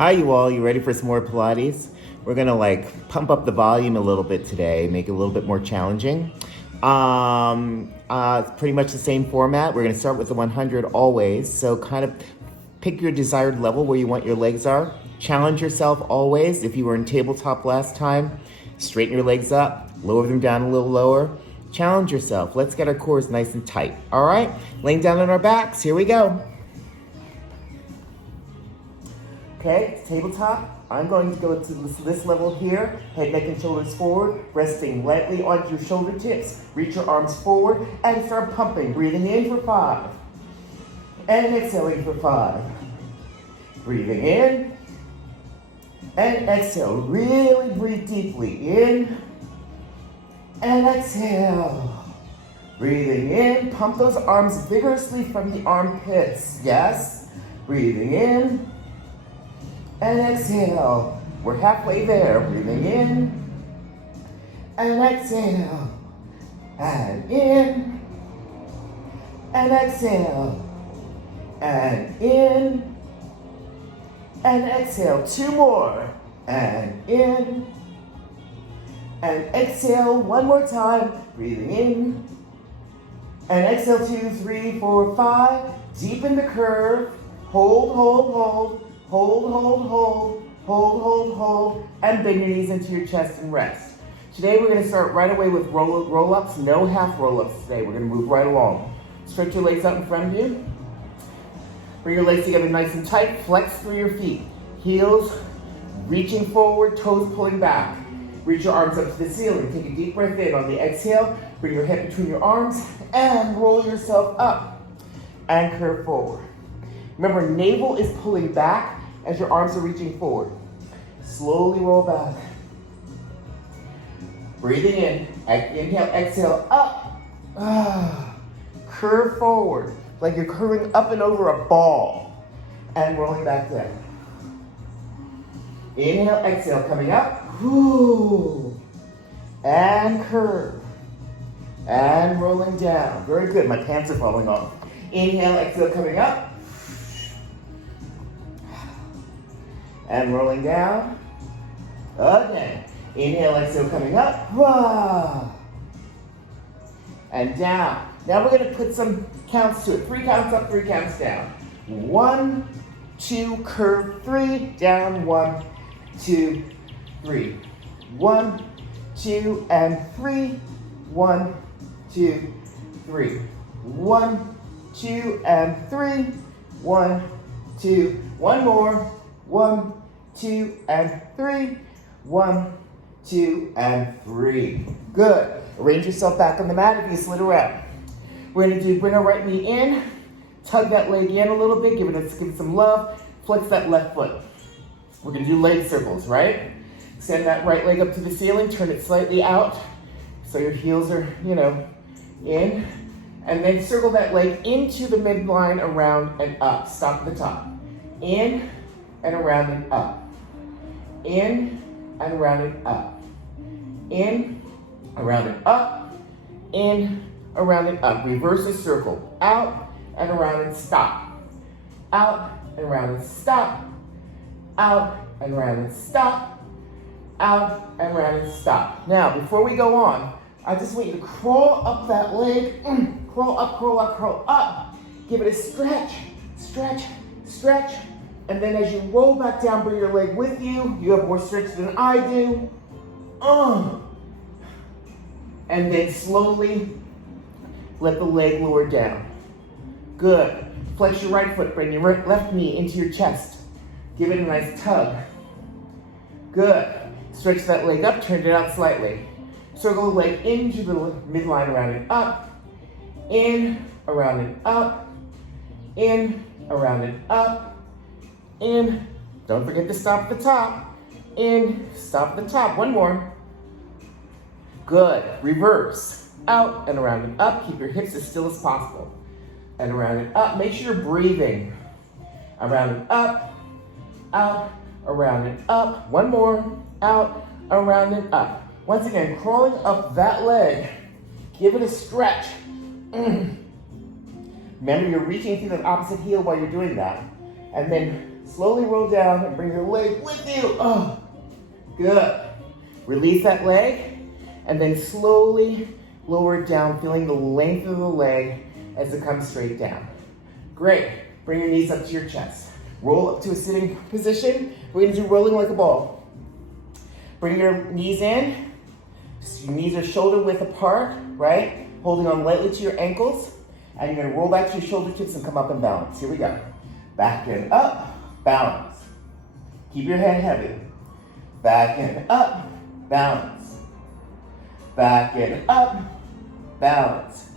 Hi, you all. You ready for some more Pilates? We're gonna pump up the volume a little bit today, make it a little bit more challenging. It's pretty much the same format. We're gonna start with the 100 always. So kind of pick your desired level where you want your legs are. Challenge yourself always. If you were in tabletop last time, straighten your legs up, lower them down a little lower. Challenge yourself. Let's get our cores nice and tight. All right, laying down on our backs. Here we go. Okay, it's tabletop. I'm going to go to this level here. Head, neck, and shoulders forward, resting lightly onto your shoulder tips. Reach your arms forward and start pumping. Breathing in for 5. And exhaling for 5. Breathing in. And exhale. Really breathe deeply. In. And exhale. Breathing in. Pump those arms vigorously from the armpits. Yes. Breathing in. And exhale. We're halfway there. Breathing in. And exhale. And in. And exhale. And in. And exhale. 2 more. And in. And exhale. 1 more time. Breathing in. And exhale. 2, 3, 4, 5. Deepen the curve. Hold, hold, hold. Hold, hold, hold, hold, hold, hold, and bend your knees into your chest and rest. Today we're going to start right away with roll-ups, no half roll-ups today. We're going to move right along. Stretch your legs out in front of you. Bring your legs together nice and tight. Flex through your feet. Heels reaching forward, toes pulling back. Reach your arms up to the ceiling. Take a deep breath in. On the exhale, bring your head between your arms and roll yourself up and curve forward. Remember, navel is pulling back as your arms are reaching forward. Slowly roll back. Breathing in. Inhale, exhale, up. Curve forward, like you're curving up and over a ball. And rolling back down. Inhale, exhale, coming up. And curve. And rolling down. Very good, my pants are falling off. Inhale, exhale, coming up. And rolling down. Again. Inhale, exhale, coming up. And down. Now we're going to put some counts to it. 3 counts up, 3 counts down. 1, 2, curve, 3, down, 1, 2, 3. 1, 2, and 3. 1, 2, 3. 1, 2, and 3. 1, 2. One more. 1, 2, and 3. 1, 2, and 3. Good. Arrange yourself back on the mat if you slid around. We're going to bring our right knee in, tug that leg in a little bit, give it some love, flex that left foot. We're going to do leg circles, right? Extend that right leg up to the ceiling, turn it slightly out so your heels are, in. And then circle that leg into the midline, around and up. Stop at the top. In and around and up. In and around and up. In, around and up. In, around and up. Reverse the circle. Out and around and stop. Out and around and stop. Out and around and stop. Out and around and stop. Now, before we go on, I just want you to crawl up that leg. Crawl up, crawl up, crawl up. Give it a stretch, stretch, stretch. And then as you roll back down, bring your leg with you. You have more stretch than I do. And then slowly let the leg lower down. Good. Flex your right foot. Bring your left knee into your chest. Give it a nice tug. Good. Stretch that leg up. Turn it out slightly. Circle the leg into the midline, around and up. In, around and up. In, around and up. In, don't forget to stop at the top. In, stop at the top. 1 more. Good. Reverse. Out and around and up. Keep your hips as still as possible. And around and up. Make sure you're breathing. Around and up. Out, around and up. 1 more. Out, around and up. Once again, crawling up that leg. Give it a stretch. Remember, you're reaching through the opposite heel while you're doing that. And then Slowly roll down and bring your leg with you. Oh, good. Release that leg and then slowly lower it down, feeling the length of the leg as it comes straight down. Great. Bring your knees up to your chest. Roll up to a sitting position. We're gonna do rolling like a ball. Bring your knees in. Your knees are shoulder width apart, right? Holding on lightly to your ankles. And you're gonna roll back to your shoulder tips and come up and balance. Here we go. Back and up, balance. Keep your head heavy. Back and up, balance. Back and up, balance.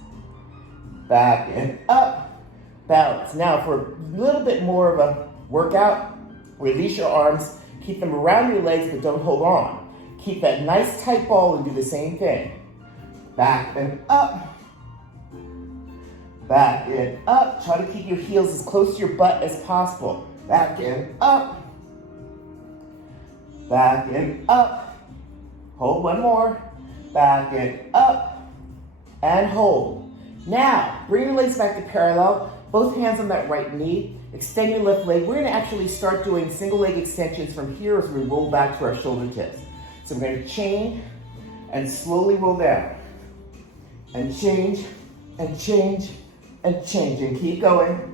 Back and up, balance. Now for a little bit more of a workout, release your arms, keep them around your legs, but don't hold on. Keep that nice tight ball and do the same thing. Back and up. Back and up. Try to keep your heels as close to your butt as possible. Back and up. Back and up. Hold one more. Back and up. And hold. Now, bring your legs back to parallel. Both hands on that right knee. Extend your left leg. We're going to actually start doing single leg extensions from here as we roll back to our shoulder tips. So we're going to chain and slowly roll down. And change and change and change. And keep going.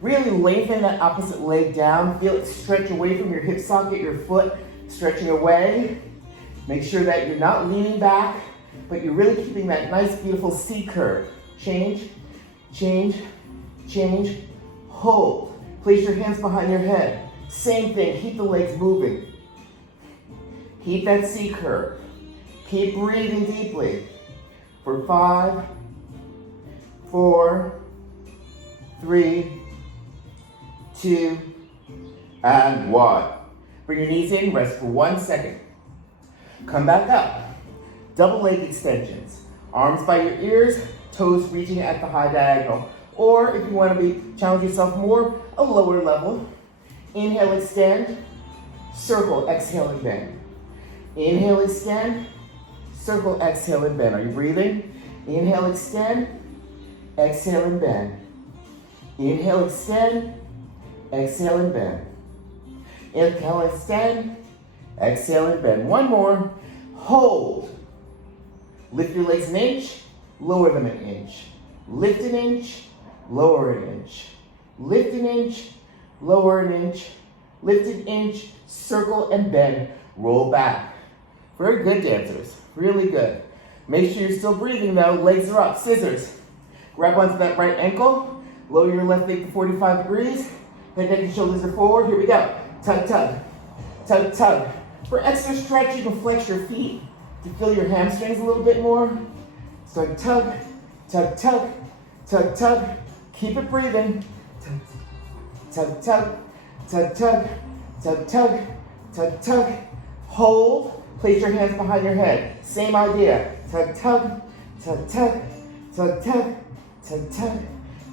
Really lengthen that opposite leg down. Feel it stretch away from your hip socket, your foot stretching away. Make sure that you're not leaning back, but you're really keeping that nice, beautiful C curve. Change, change, change, hold. Place your hands behind your head. Same thing, keep the legs moving. Keep that C curve. Keep breathing deeply. For 5, 4, 3, 2, and 1. Bring your knees in, rest for 1 second. Come back up. Double leg extensions. Arms by your ears, toes reaching at the high diagonal. Or if you want to challenge yourself more, a lower level. Inhale, extend, circle, exhale, and bend. Inhale, extend, circle, exhale, and bend. Are you breathing? Inhale, extend, exhale, and bend. Inhale, extend, exhale, and bend. Inhale, extend, exhale, and bend. One more. Hold. Lift your legs an inch, lower them an inch. Lift an inch, lower an inch. Lift an inch, lower an inch. Lift an inch, circle and bend. Roll back. Very good, dancers. Really good. Make sure you're still breathing though. Legs are up. Scissors. Grab onto that right ankle. Lower your left leg to 45 degrees. Head, neck, and shoulders are forward. Here we go. Tug, tug. Tug, tug. For extra stretch, you can flex your feet to feel your hamstrings a little bit more. So tug, tug, tug, tug, tug. Keep it breathing. Tug, tug, tug, tug, tug, tug, tug, tug. Hold. Place your hands behind your head. Same idea. Tug, tug, tug, tug, tug, tug, tug, tug,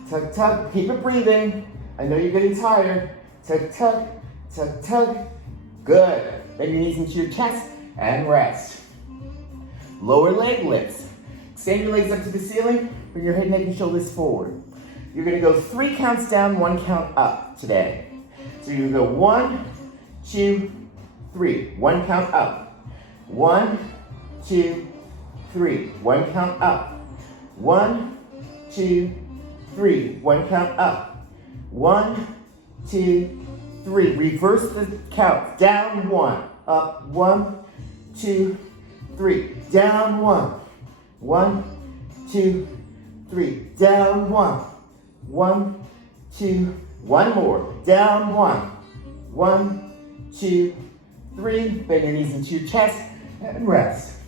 tug, tug. Keep it breathing. I know you're getting tired. Tug, tug, tug, tug. Good. Bend your knees into your chest and rest. Lower leg lifts. Extend your legs up to the ceiling. Bring your head, neck, and shoulders forward. You're going to go 3 counts down, 1 count up today. So you're going to go 1, 2, 3. 1 count up. 1, 2, 3. 1 count up. 1, 2, 3. 1 count up. 1, 2, 3. Reverse the count. Down 1. Up 1, 2, 3. Down 1. 1, 2, 3. Down 1. 1, 2. 1 more. Down 1. 1, 2, 3. Bend your knees into your chest and rest.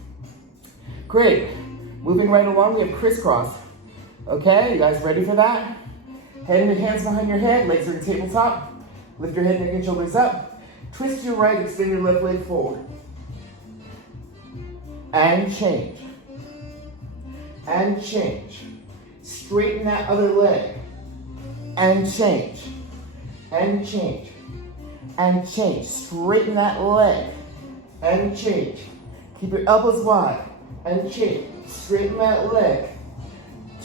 Great. Moving right along, we have crisscross. Okay, you guys ready for that? Head and hands behind your head, legs are at the tabletop. Lift your head, neck, and shoulders up. Twist your right, extend your left leg forward. And change. And change. Straighten that other leg. And change. And change. And change. Straighten that leg. And change. Keep your elbows wide. And change. Straighten that leg.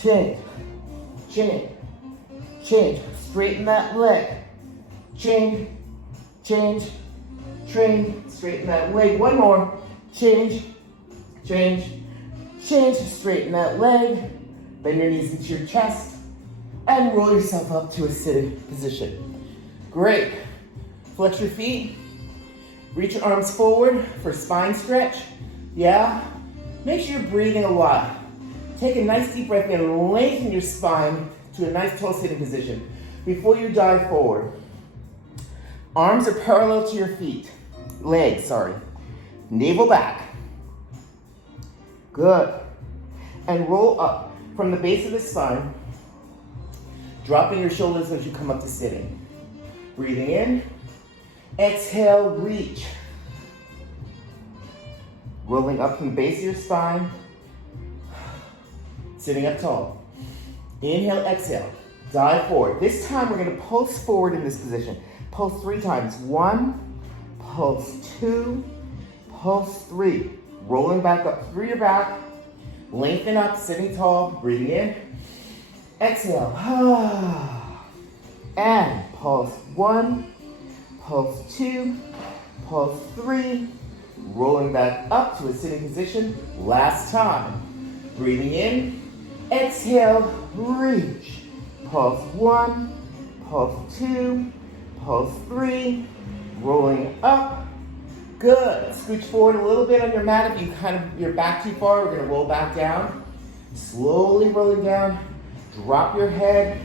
Change. Change. Change. Straighten that leg. change, change, train, straighten that leg. One more, change, change, change, straighten that leg. Bend your knees into your chest and roll yourself up to a sitting position. Great. Flex your feet. Reach your arms forward for spine stretch. Yeah? Make sure you're breathing a lot. Take a nice deep breath in and lengthen your spine to a nice tall sitting position before you dive forward. Arms are parallel to your feet. Legs, sorry. Navel back. Good. And roll up from the base of the spine, dropping your shoulders as you come up to sitting. Breathing in. Exhale, reach. Rolling up from the base of your spine. Sitting up tall. Inhale, exhale. Dive forward. This time we're going to pulse forward in this position. Pulse 3 times. 1, pulse 2, pulse 3. Rolling back up through your back. Lengthen up, sitting tall. Breathing in. Exhale. And pulse 1, pulse 2, pulse 3. Rolling back up to a sitting position. Last time. Breathing in. Exhale, reach. Pulse 1, pulse 2, pulse 3. Rolling up. Good. Scooch forward a little bit on your mat. If you're back too far, we're going to roll back down. Slowly rolling down. Drop your head.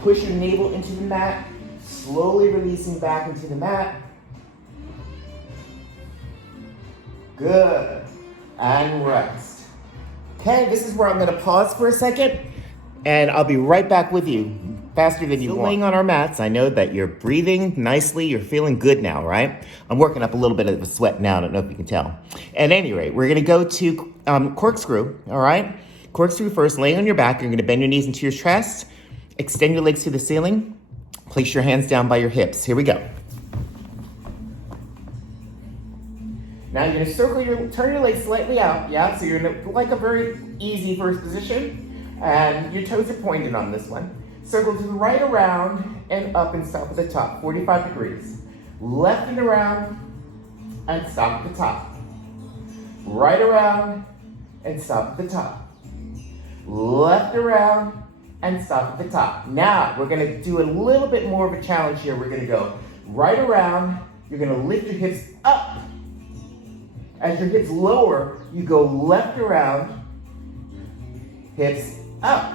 Push your navel into the mat. Slowly releasing back into the mat. Good. And rest. Okay, this is where I'm gonna pause for a second, and I'll be right back with you, faster than you want. Laying on our mats, I know that you're breathing nicely, you're feeling good now, right? I'm working up a little bit of a sweat now, I don't know if you can tell. At any rate, we're gonna go to corkscrew, all right? Corkscrew first, laying on your back, you're gonna bend your knees into your chest, extend your legs to the ceiling, place your hands down by your hips. Here we go. Now you're gonna turn your legs slightly out, yeah? So you're in like a very easy first position, and your toes are pointed on this one. Circle to the right around and up and stop at the top, 45 degrees. Left and around and stop at the top. Right around and stop at the top. Left around and stop at the top. Now we're gonna do a little bit more of a challenge here. We're gonna go right around, you're gonna lift your hips up. As your hips lower, you go left around, hips up.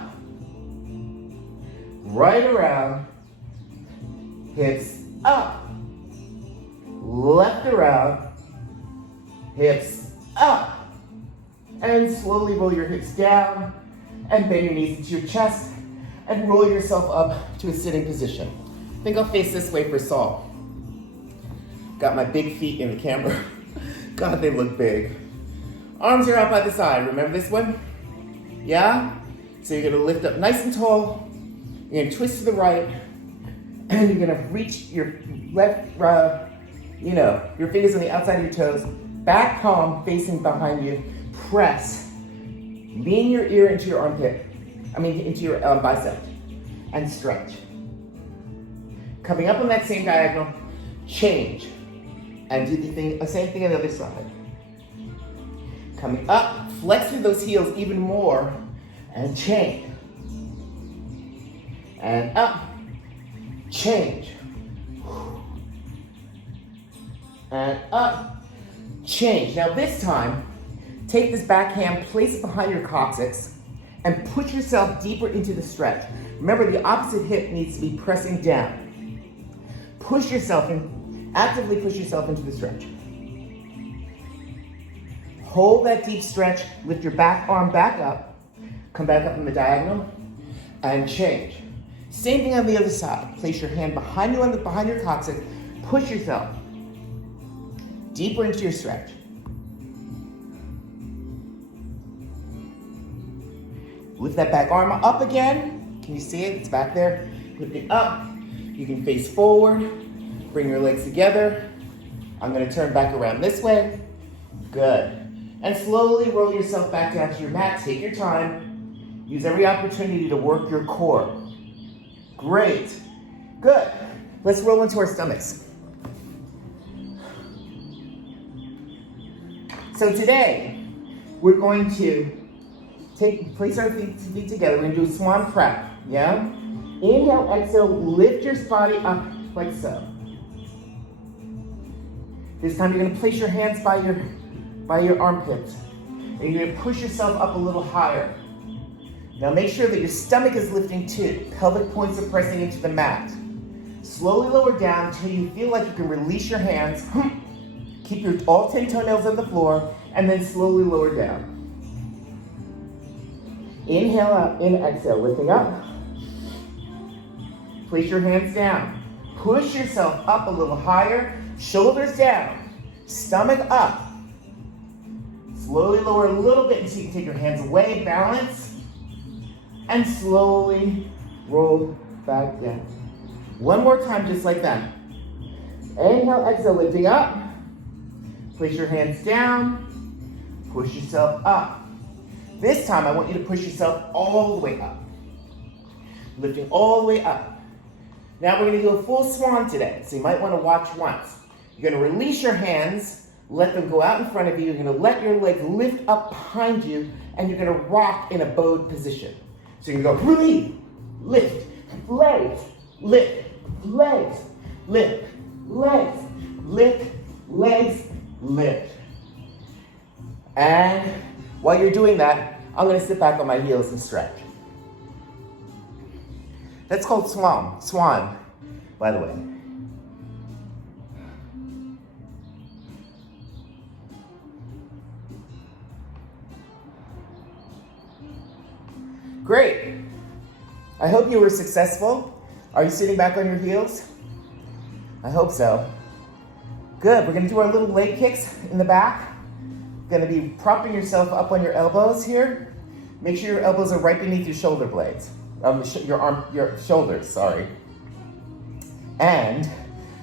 Right around, hips up. Left around, hips up. And slowly roll your hips down and bend your knees into your chest and roll yourself up to a sitting position. I think I'll face this way for Saul. Got my big feet in the camera. God, they look big. Arms are out by the side. Remember this one? Yeah? So you're gonna lift up nice and tall. You're gonna twist to the right. And you're gonna reach your left, your fingers on the outside of your toes. Back palm facing behind you. Press. Lean your ear into your into your bicep. And stretch. Coming up on that same diagonal, change. And do the same thing on the other side. Coming up, flex through those heels even more, and change. And up, change. And up, change. Now this time, take this back hand, place it behind your coccyx, and put yourself deeper into the stretch. Remember, the opposite hip needs to be pressing down. Push yourself in. Actively push yourself into the stretch. Hold that deep stretch, lift your back arm back up, come back up in the diagonal, and change. Same thing on the other side. Place your hand behind you behind your coccyx, push yourself deeper into your stretch. Lift that back arm up again. Can you see it? It's back there. Lift it up. You can face forward. Bring your legs together. I'm gonna turn back around this way. Good. And slowly roll yourself back down to your mat. Take your time. Use every opportunity to work your core. Great. Good. Let's roll into our stomachs. So today, we're going to place our feet together. We're going to do a swan prep, yeah? Inhale, exhale, lift your body up like so. This time you're going to place your hands by your armpits. And you're going to push yourself up a little higher. Now make sure that your stomach is lifting too. Pelvic points are pressing into the mat. Slowly lower down until you feel like you can release your hands. Keep all 10 toenails on the floor, and then slowly lower down. Inhale out, in, exhale, lifting up. Place your hands down. Push yourself up a little higher, shoulders down, stomach up. Slowly lower a little bit until you can take your hands away, balance, and slowly roll back down. One more time, just like that. Inhale, exhale, lifting up. Place your hands down, push yourself up. This time, I want you to push yourself all the way up. Lifting all the way up. Now we're gonna do a full swan today, so you might wanna watch once. You're gonna release your hands, let them go out in front of you. You're gonna let your legs lift up behind you, and you're gonna rock in a bowed position. So you're gonna go, release, lift, legs, lift, legs, lift, legs, lift, legs, lift. And while you're doing that, I'm gonna sit back on my heels and stretch. That's called swan, by the way. Great. I hope you were successful. Are you sitting back on your heels? I hope so. Good, we're gonna do our little leg kicks in the back. Gonna be propping yourself up on your elbows here. Make sure your elbows are right beneath your shoulder blades. Your shoulders, sorry. And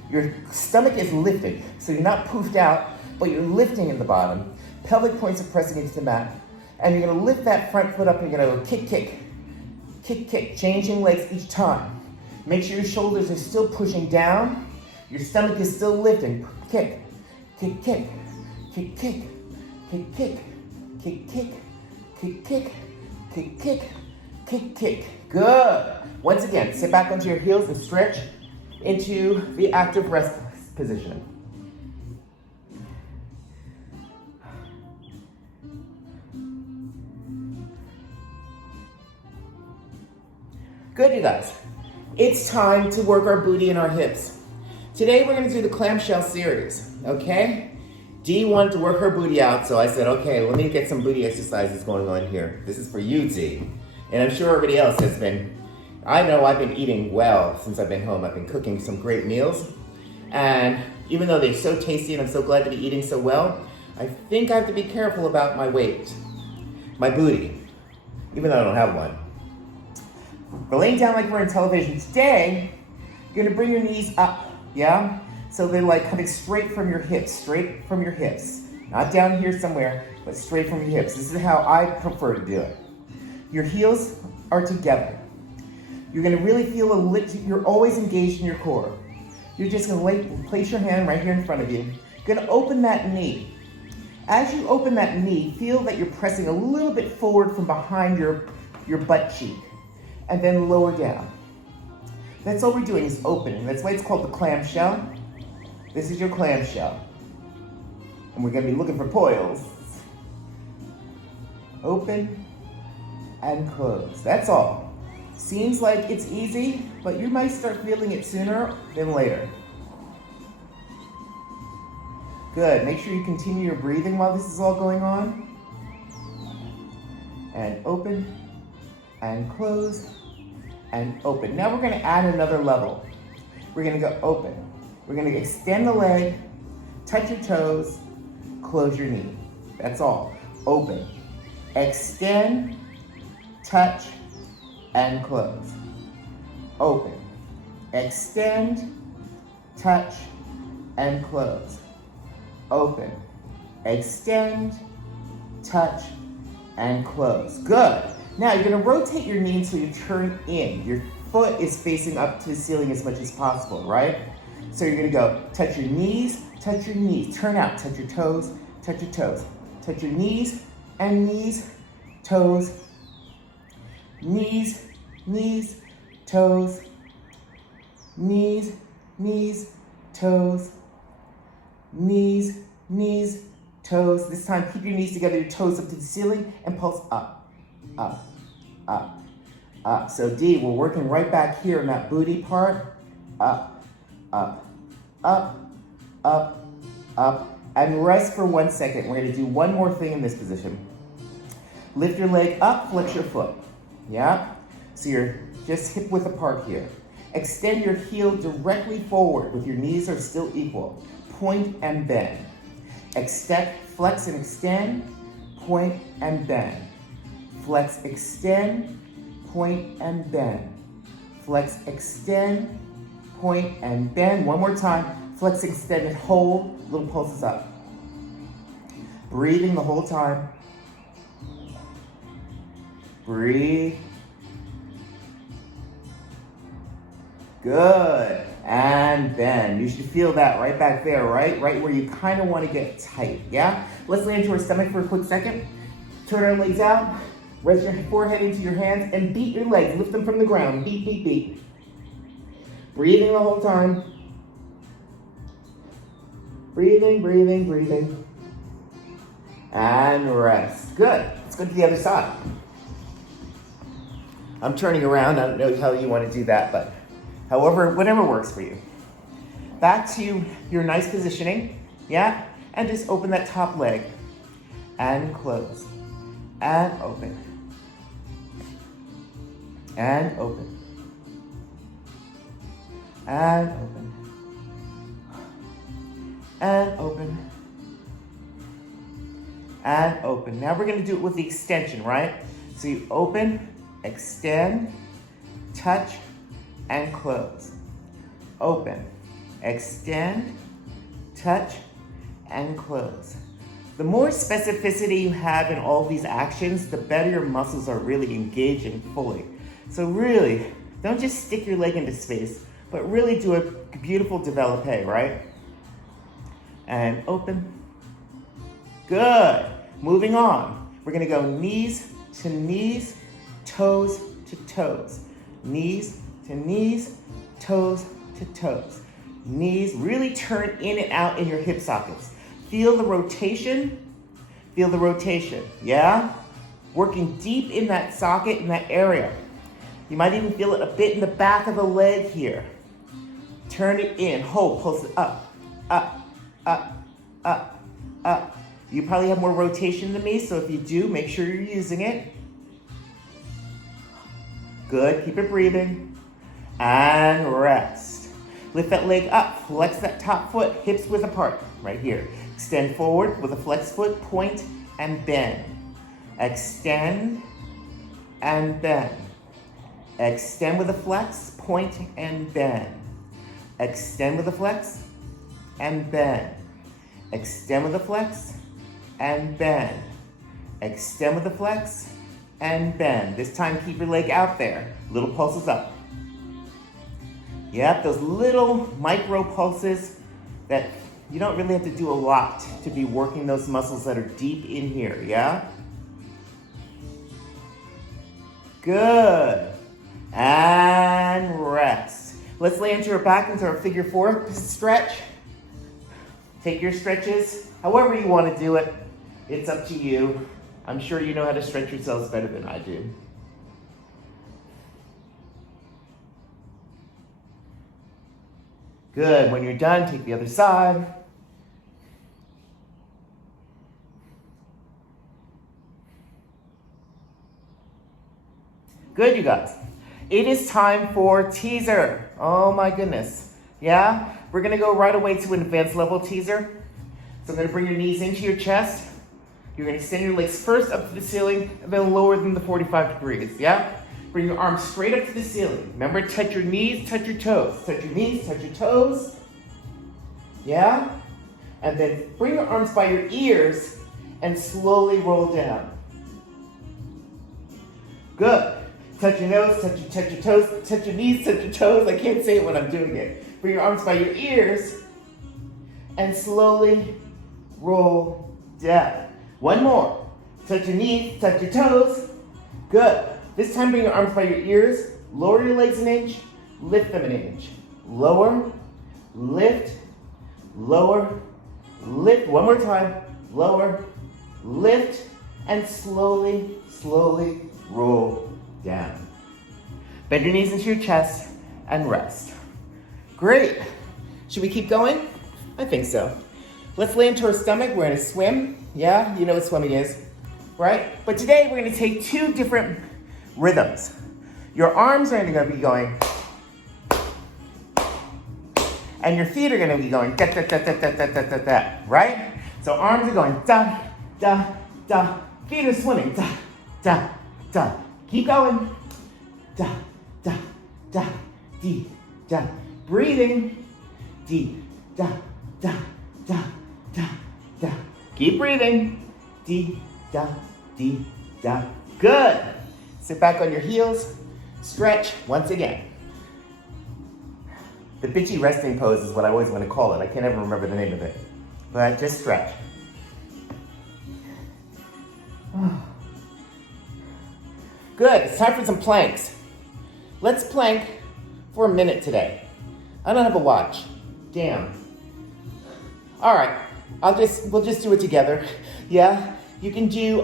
your stomach is lifted, so you're not poofed out, but you're lifting in the bottom. Pelvic points are pressing into the mat. And you're gonna lift that front foot up and you're gonna go kick, kick, kick, kick, changing legs each time. Make sure your shoulders are still pushing down. Your stomach is still lifting. Kick, kick, kick, kick, kick, kick, kick, kick, kick, kick, kick, kick, kick, kick, kick. Good. Once again, sit back onto your heels and stretch into the active rest position. Good, you guys. It's time to work our booty and our hips. Today we're gonna do the clamshell series, okay? Dee wanted to work her booty out, so I said, okay, let me get some booty exercises going on here. This is for you, Dee. And I'm sure everybody else has been. I know I've been eating well since I've been home. I've been cooking some great meals. And even though they're so tasty and I'm so glad to be eating so well, I think I have to be careful about my weight, my booty, even though I don't have one. We're laying down like we're in television. Today, you're gonna bring your knees up, yeah? So they're like coming straight from your hips, Not down here somewhere, but straight from your hips. This is how I prefer to do it. Your heels are together. You're gonna really feel you're always engaged in your core. You're just gonna place your hand right here in front of you. You're gonna open that knee. As you open that knee, feel that you're pressing a little bit forward from behind your butt cheek, and then lower down. That's all we're doing is opening. That's why it's called the clamshell. This is your clamshell. And we're gonna be looking for coils. Open and close, that's all. Seems like it's easy, but you might start feeling it sooner than later. Good, make sure you continue your breathing while this is all going on. And open, and close, and open. Now we're gonna add another level. We're gonna go open. We're gonna extend the leg, touch your toes, close your knee. That's all. Open, extend, touch, and close. Open, extend, touch, and close. Open, extend, touch, and close. Good. Now you're gonna rotate your knee until you turn in. Your foot is facing up to the ceiling as much as possible, right? So you're gonna go touch your knees, turn out, touch your toes, touch your toes. Touch your knees and knees, toes, knees, knees, toes, knees, knees, toes, knees, knees, toes. This time, keep your knees together, your toes up to the ceiling, and pulse up, up, up, up. So D, we're working right back here in that booty part. Up, up, up, up, up. And rest for 1 second. We're gonna do one more thing in this position. Lift your leg up, flex your foot. Yeah? So you're just hip width apart here. Extend your heel directly forward with your knees are still equal. Point and bend. Flex and extend, point and bend. Flex, extend, point and bend. Flex, extend, point and bend. One more time. Flex, extend, and hold. Little pulses up. Breathing the whole time. Breathe. Good. And bend. You should feel that right back there, right? Right where you kind of want to get tight, yeah? Let's land to our stomach for a quick second. Turn our legs out. Rest your forehead into your hands and beat your legs. Lift them from the ground. Beat, beat, beat. Breathing the whole time. Breathing, breathing, breathing. And rest. Good. Let's go to the other side. I'm turning around. I don't know how you want to do that, but however, whatever works for you. Back to your nice positioning, yeah? And just open that top leg. And close. And open. And open. And open. And open. And open. Now we're going to do it with the extension, right? So you open, extend, touch, and close. Open, extend, touch, and close. The more specificity you have in all these actions, the better your muscles are really engaging fully. So really, don't just stick your leg into space, but really do a beautiful développé, right? And open. Good. Moving on. We're gonna go knees to knees, toes to toes. Knees to knees, toes to toes. Knees, really turn in and out in your hip sockets. Feel the rotation. Feel the rotation, yeah? Working deep in that socket, in that area. You might even feel it a bit in the back of the leg here. Turn it in, hold, pulse it up, up, up, up, up. You probably have more rotation than me, so if you do, make sure you're using it. Good, keep it breathing. And rest. Lift that leg up, flex that top foot, hips width apart, right here. Extend forward with a flex foot, point and bend. Extend and bend. Extend with a flex, point and bend. Extend with a flex and bend. Extend with a flex and bend. Extend with a flex and bend. This time keep your leg out there. Little pulses up. Yep, those little micro pulses that you don't really have to do a lot to be working those muscles that are deep in here, yeah? Good. And rest. Let's lay into our back into our figure four stretch. Take your stretches however you want to do it. It's up to you. I'm sure you know how to stretch yourselves better than I do. Good. When you're done, take the other side. Good, you guys. It is time for teaser. Oh my goodness. Yeah? We're going to go right away to an advanced level teaser. So I'm going to bring your knees into your chest. You're going to extend your legs first up to the ceiling and then lower than the 45 degrees. Yeah? Bring your arms straight up to the ceiling. Remember, touch your knees, touch your toes. Touch your knees, touch your toes. Yeah? And then bring your arms by your ears and slowly roll down. Good. Touch your nose, touch your toes, touch your knees, touch your toes. I can't say it when I'm doing it. Bring your arms by your ears and slowly roll down. One more. Touch your knees, touch your toes. Good. This time bring your arms by your ears. Lower your legs an inch, lift them an inch. Lower, lift, lower, lift. One more time. Lower, lift, and slowly, slowly roll down. Bend your knees into your chest and rest. Great. Should we keep going? I think so. Let's lay into our stomach. We're gonna swim. Yeah, you know what swimming is, right? But today we're gonna take two different rhythms. Your arms are gonna be going, and your feet are gonna be going da da da da da da da da da, right? So arms are going da da da. Feet are swimming da da da. Keep going. Da da da dee da. Breathing. Dee da da da da da. Keep breathing. Dee da dee da. Good. Sit back on your heels. Stretch once again. The bitchy resting pose is what I always want to call it. I can't ever remember the name of it. But just stretch. Good. It's time for some planks. Let's plank for a minute today. I don't have a watch. Damn. All right. We'll just do it together. Yeah. You can do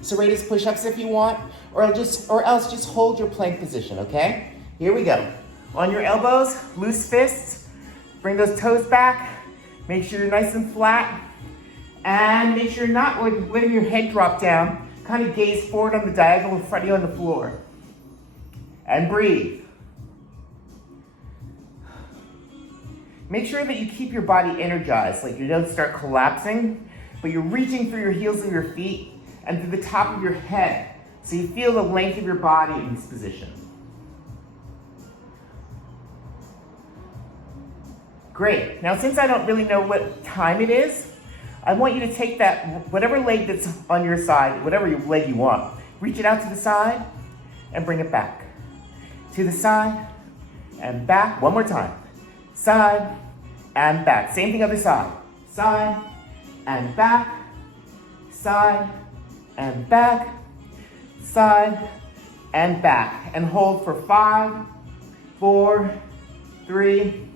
serratus push-ups if you want, or else just hold your plank position. Okay. Here we go. On your elbows, loose fists. Bring those toes back. Make sure you're nice and flat, and make sure you're not letting your head drop down. Kind of gaze forward on the diagonal in front of you on the floor. And breathe. Make sure that you keep your body energized, like you don't start collapsing, but you're reaching through your heels of your feet and through the top of your head, so you feel the length of your body in this position. Great. Now, since I don't really know what time it is, I want you to take that, whatever leg that's on your side, whatever leg you want, reach it out to the side and bring it back. To the side and back. One more time. Side and back. Same thing other side. Side and back. Side and back. Side and back. And hold for 5, 4, 3,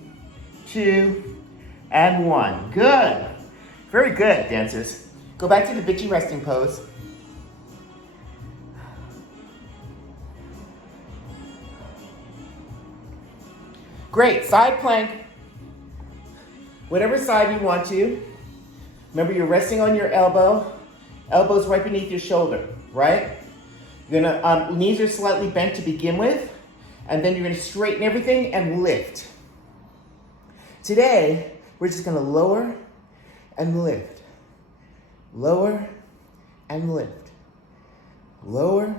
2, and 1. Good. Very good, dancers. Go back to the bitchy resting pose. Great, side plank. Whatever side you want to. Remember, you're resting on your elbow. Elbow's right beneath your shoulder, right? You're gonna, knees are slightly bent to begin with, and then you're gonna straighten everything and lift. Today, we're just gonna lower and lift. Lower and lift. Lower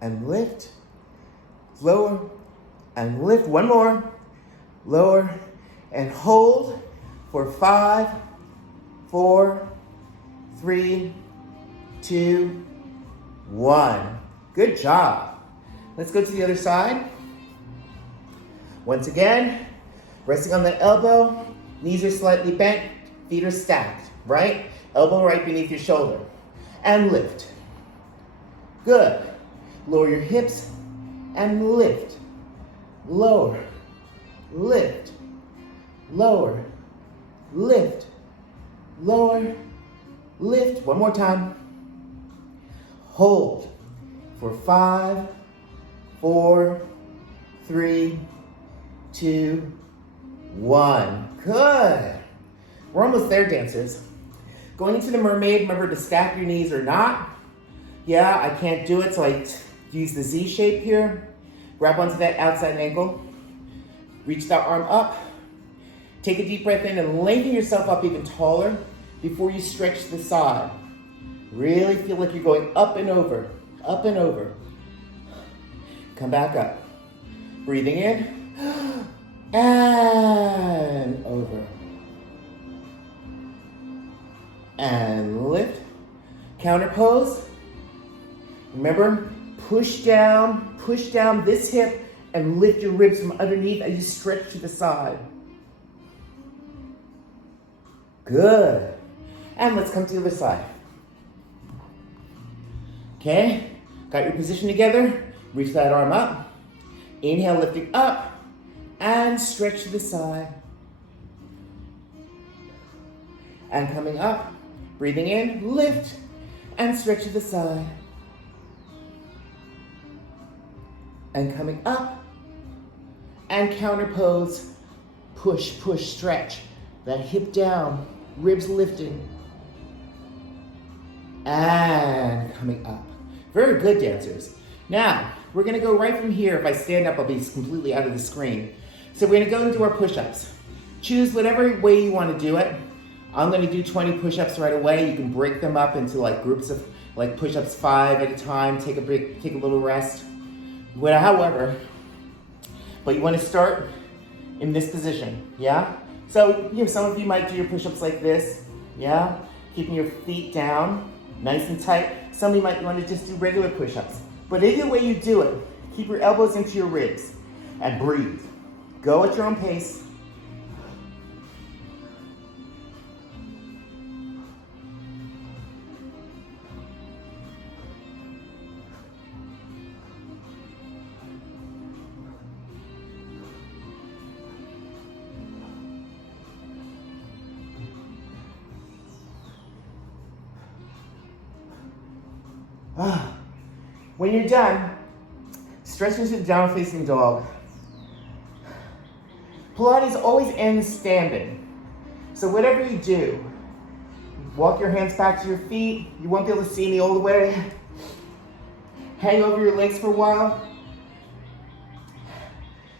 and lift. Lower and lift. One more. Lower and hold for 5, 4, 3, 2, 1. Good job. Let's go to the other side. Once again, resting on the elbow, knees are slightly bent, feet are stacked, right? Elbow right beneath your shoulder. And lift. Good. Lower your hips and lift. Lower. Lift. Lower. Lift. Lower. Lift. One more time. Hold for 5, 4, 3, 2, 1. Good. We're almost there, dancers. Going into the mermaid, remember to stack your knees or not. Yeah, I can't do it, so I use the Z shape here. Grab onto that outside ankle. Reach that arm up. Take a deep breath in and lengthen yourself up even taller before you stretch to the side. Really feel like you're going up and over, up and over. Come back up. Breathing in and over. And lift. Counter pose. Remember, push down this hip and lift your ribs from underneath as you stretch to the side. Good. And let's come to the other side. Okay, got your position together. Reach that arm up. Inhale, lifting up and stretch to the side. And coming up, breathing in, lift and stretch to the side. And coming up and counter pose, push, push, stretch. That hip down, ribs lifting. And coming up. Very good, dancers. Now, we're gonna go right from here. If I stand up, I'll be completely out of the screen. So we're gonna go and do our push-ups. Choose whatever way you wanna do it. I'm gonna do 20 push-ups right away. You can break them up into like groups of like push-ups 5 at a time, take a break, take a little rest. However, but you wanna start in this position, yeah? So, you know, some of you might do your push-ups like this, yeah? Keeping your feet down, nice and tight. Some of you might wanna just do regular push-ups. But either way you do it, keep your elbows into your ribs and breathe. Go at your own pace. When you're done, stretch into the down facing dog. Pilates always ends standing. So whatever you do, walk your hands back to your feet. You won't be able to see me all the way. Hang over your legs for a while.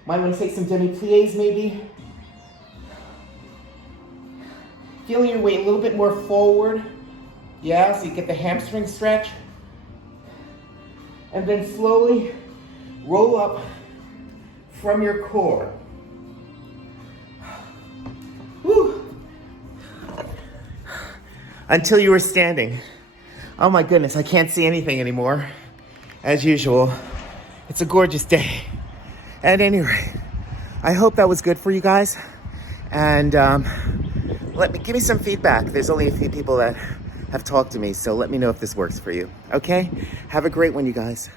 Might want to take some demi-plies maybe. Feeling your weight a little bit more forward. Yeah, so you get the hamstring stretch. And then slowly roll up from your core. Whew. Until you are standing. Oh my goodness, I can't see anything anymore. As usual, it's a gorgeous day. At any rate, I hope that was good for you guys. And give me some feedback. There's only a few people that have talked to me, so let me know if this works for you. Okay? Have a great one, you guys.